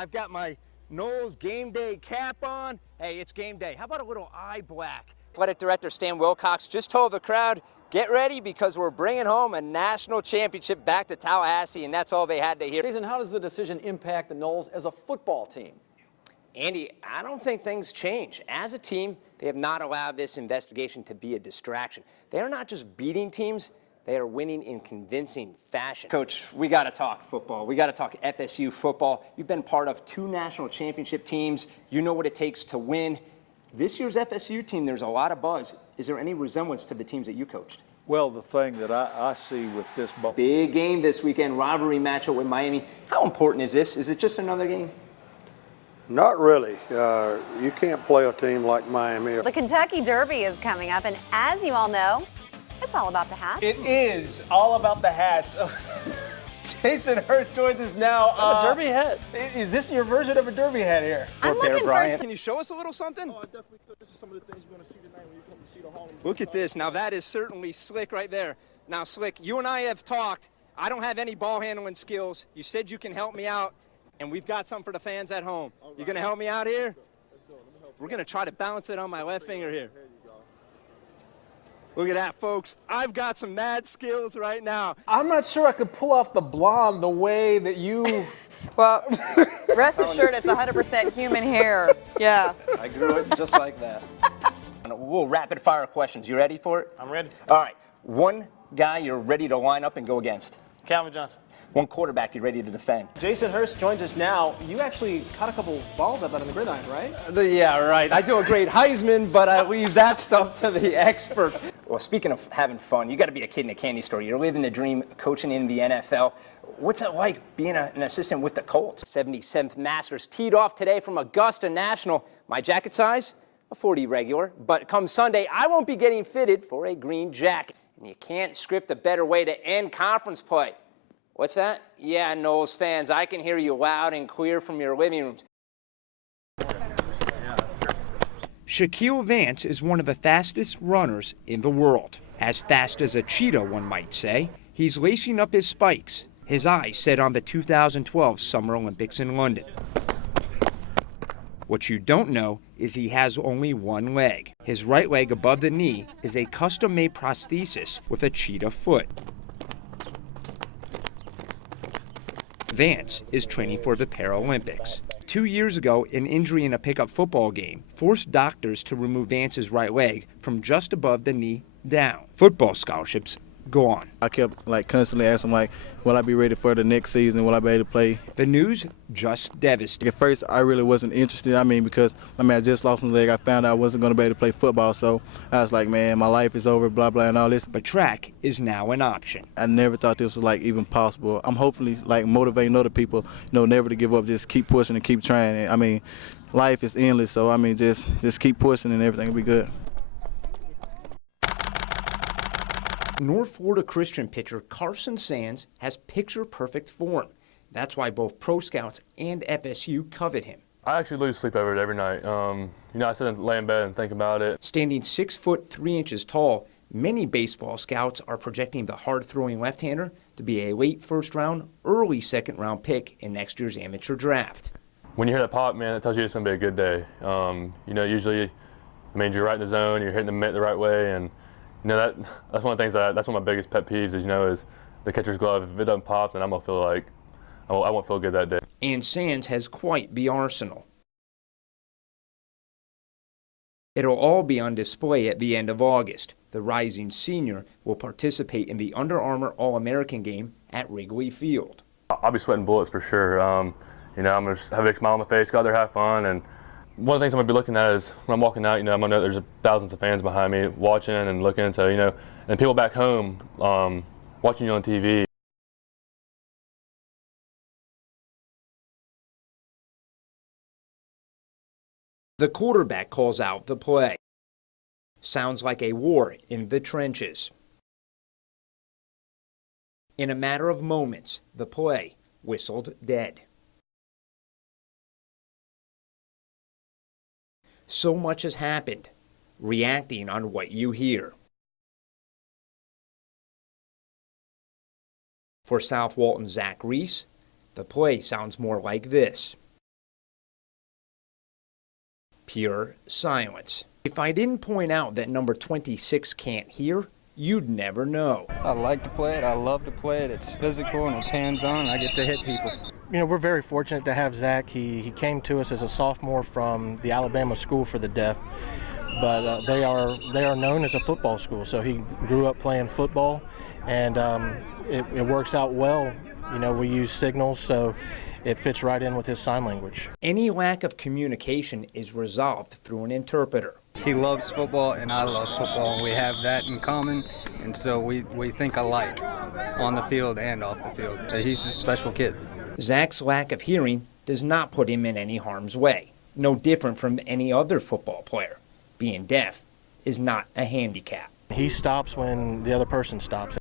I've got my Knowles game day cap on. Hey, it's game day. How about a little eye black? Athletic Director Stan Wilcox just told the crowd, get ready because we're bringing home a national championship back to Tallahassee, and that's all they had to hear. Jason, how does the decision impact the Knowles as a football team? Andy, I don't think things change. As a team, they have not allowed this investigation to be a distraction. They are not just beating teams, they are winning in convincing fashion. Coach, we got to talk football. We got to talk FSU football. You've been part of 2 national championship teams. You know what it takes to win. This year's FSU team, there's a lot of buzz. Is there any resemblance to the teams that you coached? Well, the thing that I see with this ball. Big game this weekend, rivalry matchup with Miami. How important is this? Is it just another game? Not really. You can't play a team like Miami. The Kentucky Derby is coming up, and as you all know, it's all about the hats. It is all about the hats. Jason Hurst joins us now. A derby hat. Is this your version of a derby hat here? I'm looking for. Can you show us a little something? Oh, I definitely could. This is some of the things you're going to see tonight when you come to see the Hall. Look at this. Now that is certainly slick right there. Now, Slick, you and I have talked. I don't have any ball handling skills. You said you can help me out, and we've got something for the fans at home. Right. You going to help me out here? Let's go. Let me help you. We're going to try to balance it on my left finger here. Look at that, folks. I've got some mad skills right now. I'm not sure I could pull off the blonde the way that you... Well, rest assured it's 100% human hair. Yeah. I grew it just like that. A little rapid fire questions. You ready for it? I'm ready. All right. One guy you're ready to line up and go against. Calvin Johnson. One quarterback you're ready to defend. Jason Hurst joins us now. You actually caught a couple balls up out on the gridiron, right? Yeah, right. I do a great Heisman, but I leave that stuff to the experts. Well, speaking of having fun, you got to be a kid in a candy store. You're living the dream, coaching in the NFL. What's it like being an assistant with the Colts? 77th Masters teed off today from Augusta National. My jacket size, a 40 regular, but come Sunday, I won't be getting fitted for a green jacket. And you can't script a better way to end conference play. What's that? Yeah, Knowles fans, I can hear you loud and clear from your living rooms. Shaquille Vance is one of the fastest runners in the world. As fast as a cheetah, one might say. He's lacing up his spikes, his eyes set on the 2012 Summer Olympics in London. What you don't know is he has only one leg. His right leg above the knee is a custom-made prosthesis with a cheetah foot. Vance is training for the Paralympics. 2 years ago, an injury in a pickup football game forced doctors to remove Vance's right leg from just above the knee down. Football scholarships go on. I kept constantly asking will I be ready for the next season? Will I be able to play? The news just devastating. At first, I really wasn't interested. Because I just lost my leg. I found out I wasn't going to be able to play football. So I was like, man, my life is over, blah, blah, and all this. But track is now an option. I never thought this was even possible. I'm hopefully motivating other people, never to give up, just keep pushing and keep trying. And, life is endless. So, just keep pushing and everything will be good. North Florida Christian pitcher Carson Sands has picture-perfect form. That's why both pro scouts and FSU covet him. I actually lose sleep over it every night. I sit and lay in bed and think about it. Standing 6 foot 3 inches tall, many baseball scouts are projecting the hard-throwing left-hander to be a late first-round, early second-round pick in next year's amateur draft. When you hear that pop, man, it tells you it's going to be a good day. Usually it means you're right in the zone, you're hitting the mitt the right way, and that's one of the things that's one of my biggest pet peeves is the catcher's glove. If it doesn't pop, then I'm gonna feel like I won't feel good that day. And Sands has quite the arsenal. It'll all be on display at the end of August. The rising senior will participate in the Under Armour All-American game at Wrigley Field. I'll be sweating bullets for sure. I'm gonna just have a big smile on my face, go out there, have fun, and one of the things I'm going to be looking at is when I'm walking out, I'm going to know there's thousands of fans behind me watching and looking. So, and people back home watching you on TV. The quarterback calls out the play. Sounds like a war in the trenches. In a matter of moments, the play whistled dead. So much has happened, reacting on what you hear. For South Walton's Zach Reese, the play sounds more like this. pure silence. If I didn't point out that number 26 can't hear, you'd never know. I like to play it. I love to play it. It's physical and it's hands-on, and I get to hit people. You know, we're very fortunate to have Zach. He came to us as a sophomore from the Alabama School for the Deaf, but they are known as a football school. So he grew up playing football, and it works out well. You know, we use signals, so it fits right in with his sign language. Any lack of communication is resolved through an interpreter. He loves football, and I love football, and we have that in common, and so we think alike on the field and off the field. He's a special kid. Zach's lack of hearing does not put him in any harm's way. No different from any other football player. Being deaf is not a handicap. He stops when the other person stops.